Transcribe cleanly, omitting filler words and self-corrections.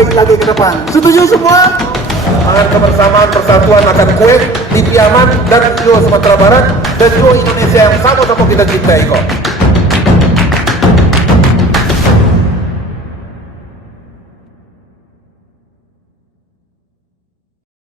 baik lagi ke depan. Setuju semua? Semangat kebersamaan persatuan akan kuat di Piaman dan juga Sumatera Barat dan juga Indonesia yang sama-sama kita cintai kok.